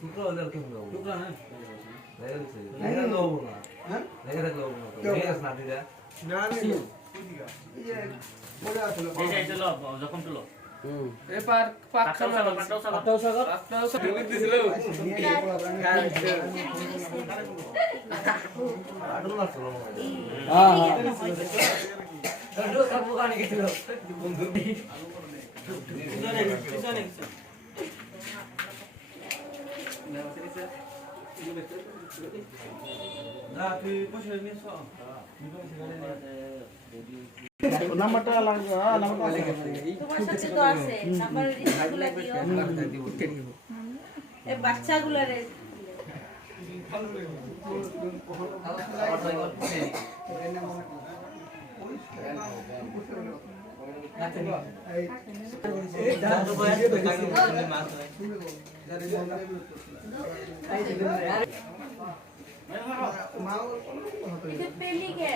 টুকরা হলে আর কেমন হবে? টুকরা না লেগে গেছে। লেগে থাকলে হবো না। হ্যাঁ লেগে থাকলে হবো না তো। লেগে গেছে না দিদা? না নি এই যে পড়ে আছে এই যে এটা লো যখন তুলো এবার পাকটাও সাগর পাটাও সাগর দিছিল আটল না চলো মনে হয়। হ্যাঁ তো কাপু কানে গেছিল। বন্ধু। পিছনে না তুই পয়সা নিছ নাম্বারটা লাগবে নাম্বারটা আছে তোমার সাথে তো আছে নাম্বারের লিস্টগুলো দিও এই বাচ্চাগুলোরে এটা পেলি কে